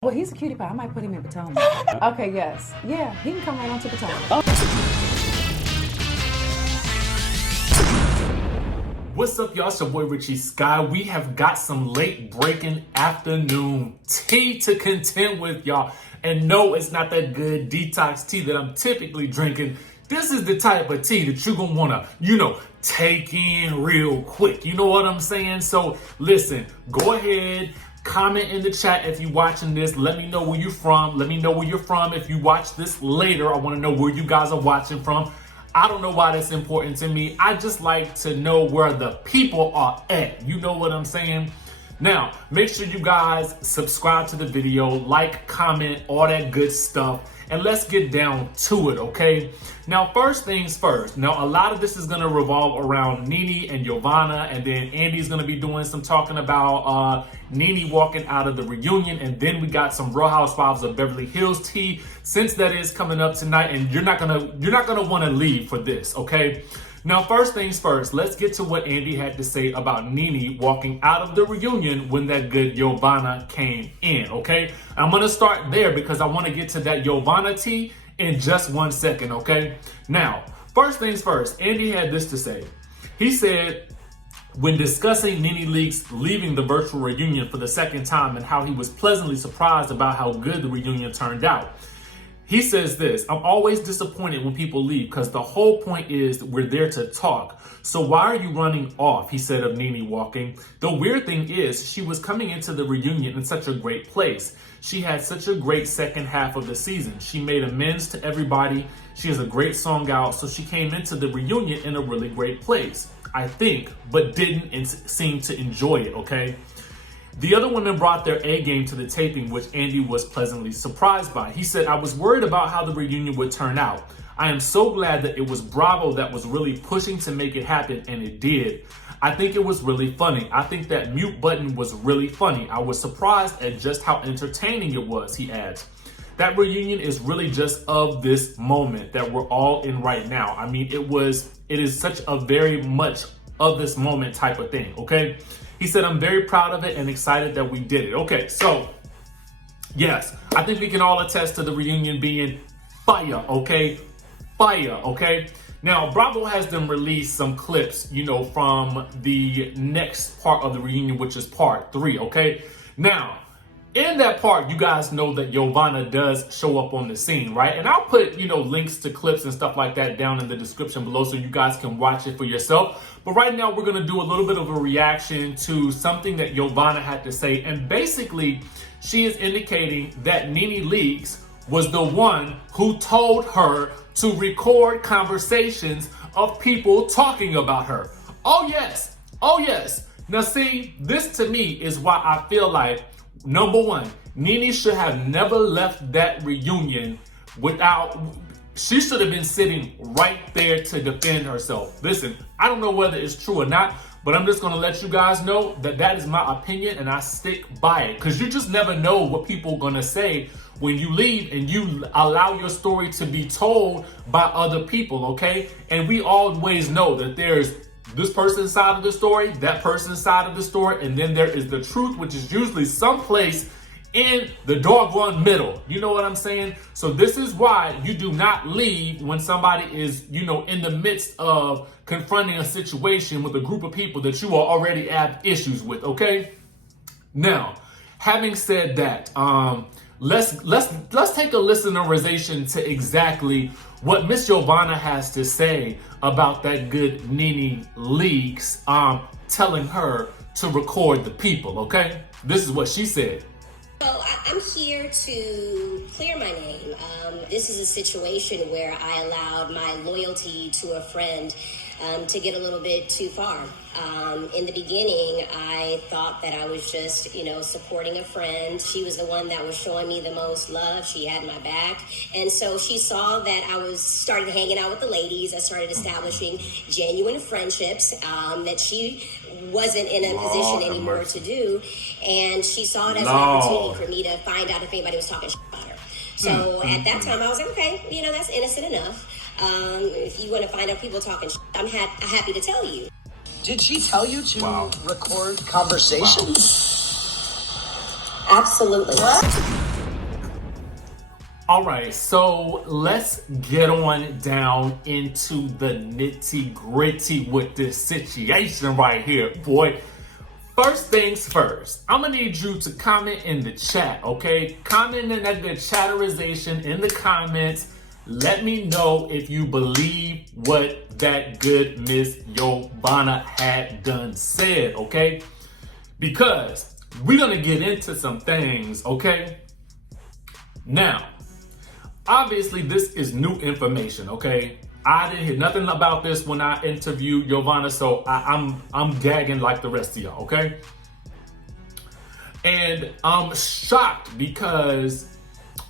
Well, he's a cutie pie. I might put him in Potomac. Okay, yes. Yeah, he can come right on to Potomac. What's up, y'all? It's your boy Richie Sky. We have got some late breaking afternoon tea to contend with, y'all. And no, it's not that good detox tea that I'm typically drinking. This is the type of tea that you're gonna wanna, take in real quick. You know what I'm saying? So listen, go ahead. Comment in the chat if you're watching this. Let me know where you're from. Let me know where you're from. If you watch this later, I want to know where you guys are watching from. I don't know why that's important to me. I just like to know where the people are at. You know what I'm saying? Now, make sure you guys subscribe to the video, like, comment, all that good stuff. And let's get down to it, okay? Now, first things first. Now, a lot of this is going to revolve around Nene and YOVANNA, and then Andy's going to be doing some talking about Nene walking out of the reunion, and then we got some Real Housewives of Beverly Hills tea, since that is coming up tonight, and you're not gonna want to leave for this, okay? Now, first things first, let's get to what Andy had to say about Nene walking out of the reunion when that good YOVANNA came in, okay? I'm going to start there because I want to get to that YOVANNA tea in just 1 second, okay? Now, first things first, Andy had this to say. He said, when discussing Nene Leakes leaving the virtual reunion for the second time and how he was pleasantly surprised about how good the reunion turned out. He says this, I'm always disappointed when people leave because the whole point is that we're there to talk. So why are you running off? He said of Nene walking. The weird thing is she was coming into the reunion in such a great place. She had such a great second half of the season. She made amends to everybody. She has a great song out. So she came into the reunion in a really great place, I think, but didn't seem to enjoy it, okay? The other women brought their A game to the taping, which Andy was pleasantly surprised by. He said, I was worried about how the reunion would turn out. I am so glad that it was Bravo that was really pushing to make it happen, and it did. I think it was really funny. I think that mute button was really funny. I was surprised at just how entertaining it was, he adds. That reunion is really just of this moment that we're all in right now. I mean, it is such a very much of this moment type of thing, okay? He said, I'm very proud of it and excited that we did it. Okay, so, yes, I think we can all attest to the reunion being fire, okay? Fire, okay? Now, Bravo has them release some clips, from the next part of the reunion, which is part 3, okay? Now, in that part, you guys know that YOVANNA does show up on the scene, right? And I'll put, links to clips and stuff like that down in the description below so you guys can watch it for yourself. But right now, we're going to do a little bit of a reaction to something that YOVANNA had to say. And basically, she is indicating that Nene Leakes was the one who told her to record conversations of people talking about her. Oh, yes. Oh, yes. Now, see, this to me is why I feel like, number one, Nene should have never left that reunion she should have been sitting right there to defend herself. Listen, I don't know whether it's true or not, but I'm just going to let you guys know that that is my opinion and I stick by it. Because you just never know what people are going to say when you leave and you allow your story to be told by other people, okay? And we always know that there's this person's side of the story, that person's side of the story, and then there is the truth, which is usually someplace in the doggone middle. You know what I'm saying? So this is why you do not leave when somebody is, in the midst of confronting a situation with a group of people that you already have issues with, okay? Now, having said that, let's take a listenerization to exactly what Miss YOVANNA has to say about that good Nene Leakes telling her to record the people, okay? This is what she said. So I'm here to clear my name. This is a situation where I allowed my loyalty to a friend to get a little bit too far. In the beginning, I thought that I was just, supporting a friend. She was the one that was showing me the most love. She had my back. And so she saw that I started hanging out with the ladies. I started establishing genuine friendships that she wasn't in a position anymore to do. And she saw it as an opportunity for me to find out if anybody was talking shit about her. So at that time, I was like, okay, that's innocent enough. If you want to find out people talking shit, I'm happy to tell you. Did she tell you to record conversations? Absolutely. What? All right, so let's get on down into the nitty gritty with this situation right here, boy. First things first, I'm gonna need you to comment in the chat, okay? Comment in that good chatterization in the comments. Let me know if you believe what that good Miss YOVANNA had done said, okay? Because we're gonna get into some things, okay? Now, obviously this is new information, okay? I didn't hear nothing about this when I interviewed YOVANNA, so I'm gagging like the rest of y'all, okay? And I'm shocked because,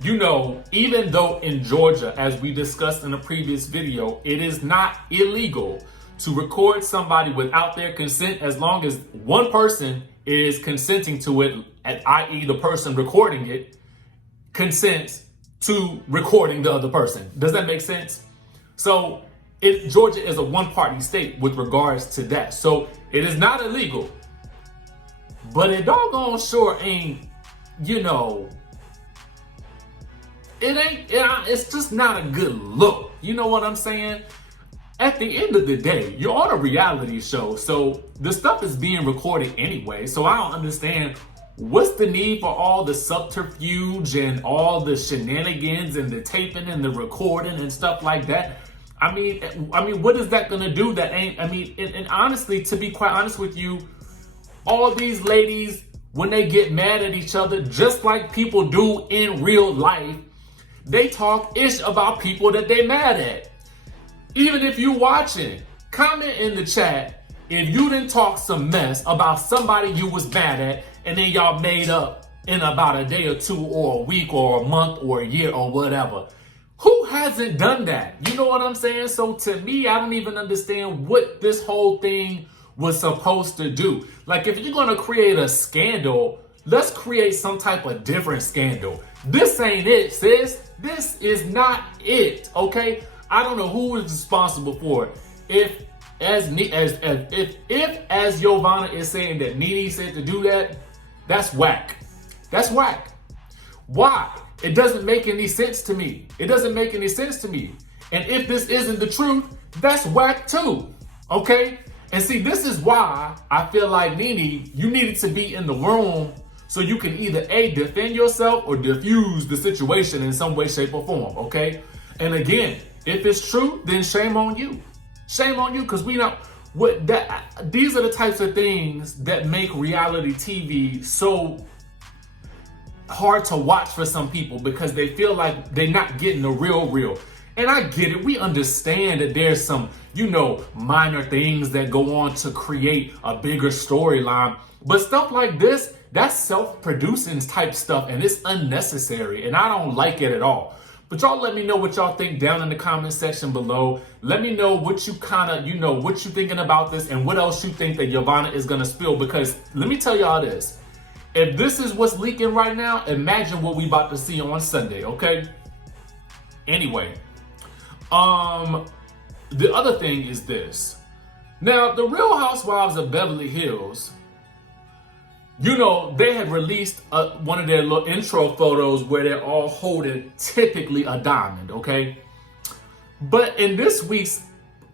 you know, even though in Georgia, as we discussed in a previous video, it is not illegal to record somebody without their consent as long as one person is consenting to it, i.e. the person recording it consents to recording the other person. Does that make sense? So Georgia is a one-party state with regards to that. So it is not illegal, but it doggone sure ain't, you know, it's just not a good look. You know what I'm saying? At the end of the day, you're on a reality show, so the stuff is being recorded anyway. So I don't understand what's the need for all the subterfuge and all the shenanigans and the taping and the recording and stuff like that. I mean, what is that gonna do? That ain't. I mean, and honestly, to be quite honest with you, all these ladies, when they get mad at each other, just like people do in real life, they talk ish about people that they mad at. Even if you watching, comment in the chat if you didn't talk some mess about somebody you was mad at, and then y'all made up in about a day or two or a week or a month or a year or whatever. Who hasn't done that? You know what I'm saying? So to me, I don't even understand what this whole thing was supposed to do. Like, if you're gonna create a scandal, let's create some type of different scandal. This ain't it, sis. This is not it, okay? I don't know who is responsible for it. If as YOVANNA is saying that Nene said to do that, that's whack. That's whack. Why? It doesn't make any sense to me. It doesn't make any sense to me. And if this isn't the truth, that's whack too. Okay? And see, this is why I feel like Nene, you needed to be in the room so you can either A, defend yourself or diffuse the situation in some way, shape, or form. Okay? And again, if it's true, then shame on you. Shame on you, because we don't. These are the types of things that make reality TV so hard to watch for some people, because they feel like they're not getting the real. And I get it. We understand that there's some, you know, minor things that go on to create a bigger storyline. But stuff like this, that's self-producing type stuff, and it's unnecessary. And I don't like it at all. But y'all let me know what y'all think down in the comment section below. Let me know what you what you thinking about this and what else you think that YOVANNA is gonna spill. Because let me tell y'all this. If this is what's leaking right now, imagine what we about to see on Sunday, okay? Anyway, the other thing is this. Now, the Real Housewives of Beverly Hills, you know, they had released one of their little intro photos where they're all holding typically a diamond, okay? But in this week's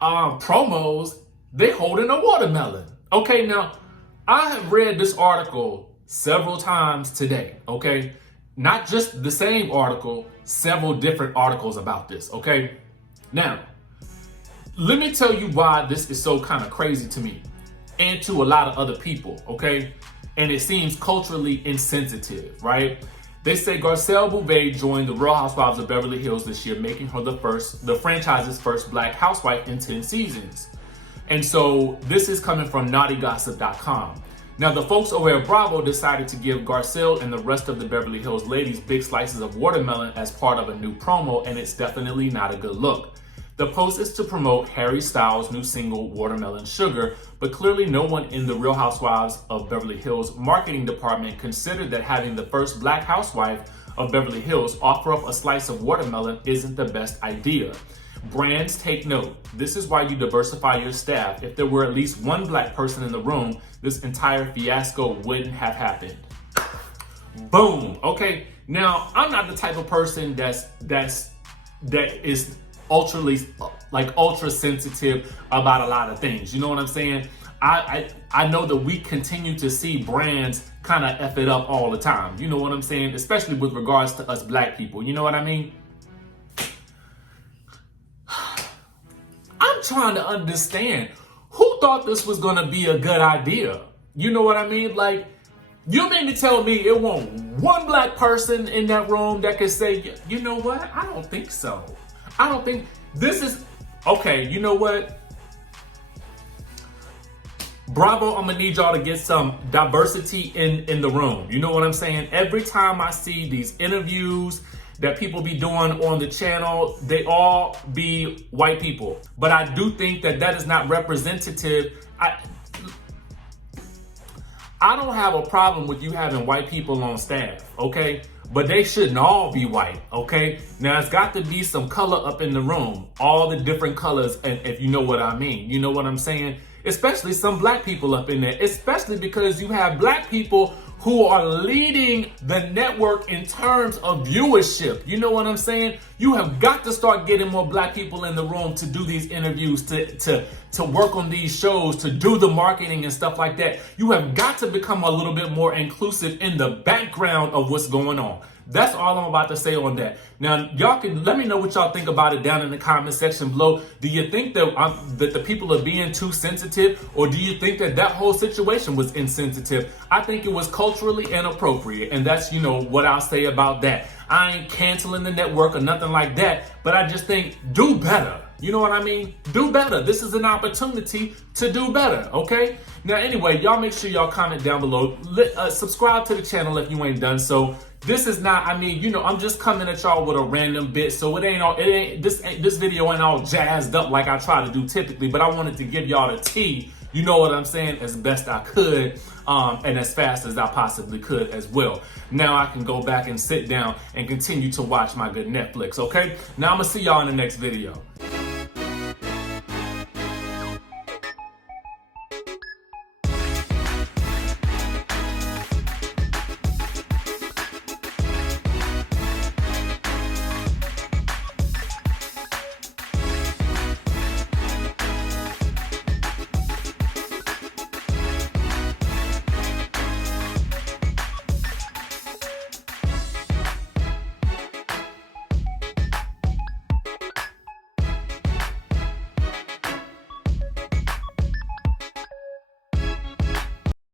promos, they're holding a watermelon. Okay, now, I have read this article several times today, okay? Not just the same article, several different articles about this, okay? Now, let me tell you why this is so kind of crazy to me and to a lot of other people, okay? And it seems culturally insensitive, right? They say Garcelle Beauvais joined the Real Housewives of Beverly Hills this year, making her the franchise's first Black housewife in 10 seasons. And so this is coming from naughtygossip.com. Now, the folks over at Bravo decided to give Garcelle and the rest of the Beverly Hills ladies big slices of watermelon as part of a new promo, and it's definitely not a good look. The post is to promote Harry Styles' new single, Watermelon Sugar, but clearly no one in the Real Housewives of Beverly Hills marketing department considered that having the first Black housewife of Beverly Hills offer up a slice of watermelon isn't the best idea. Brands, take note. This is why you diversify your staff. If there were at least one Black person in the room, this entire fiasco wouldn't have happened. Boom. Okay. Now, I'm not the type of person that is ultra sensitive about a lot of things. You know what I'm saying? I know that we continue to see brands kind of F it up all the time. You know what I'm saying? Especially with regards to us black people. You know what I mean? I'm trying to understand who thought this was going to be a good idea. You know what I mean? Like, you mean to tell me it won't one black person in that room that could say, you know what? I don't think so. I don't think this is okay. You know what? Bravo, I'm gonna need y'all to get some diversity in the room. You know what I'm saying? Every time I see these interviews that people be doing on the channel, they all be white people. But I do think that is not representative. I don't have a problem with you having white people on staff, okay? But they shouldn't all be white, okay? Now, it's got to be some color up in the room. All the different colors, and if you know what I mean. You know what I'm saying? Especially some black people up in there. Especially because you have black people who are leading the network in terms of viewership. You know what I'm saying? You have got to start getting more black people in the room to do these interviews, to work on these shows, to do the marketing and stuff like that. You have got to become a little bit more inclusive in the background of what's going on. That's all I'm about to say on that. Now, y'all can let me know what y'all think about it down in the comment section below. Do you think that the people are being too sensitive, or do you think that whole situation was insensitive? I think it was culturally inappropriate, and that's, you know, what I'll say about that. I ain't canceling the network or nothing like that, but I just think do better. You know what I mean? Do better. This is an opportunity to do better, okay? Now, anyway, y'all make sure y'all comment down below. Subscribe to the channel if you ain't done so. This is not, I mean, you know, I'm just coming at y'all with a random bit, so this video ain't all jazzed up like I try to do typically, but I wanted to give y'all the tea, you know what I'm saying, as best I could, and as fast as I possibly could as well. Now I can go back and sit down and continue to watch my good Netflix, okay? Now I'm gonna see y'all in the next video.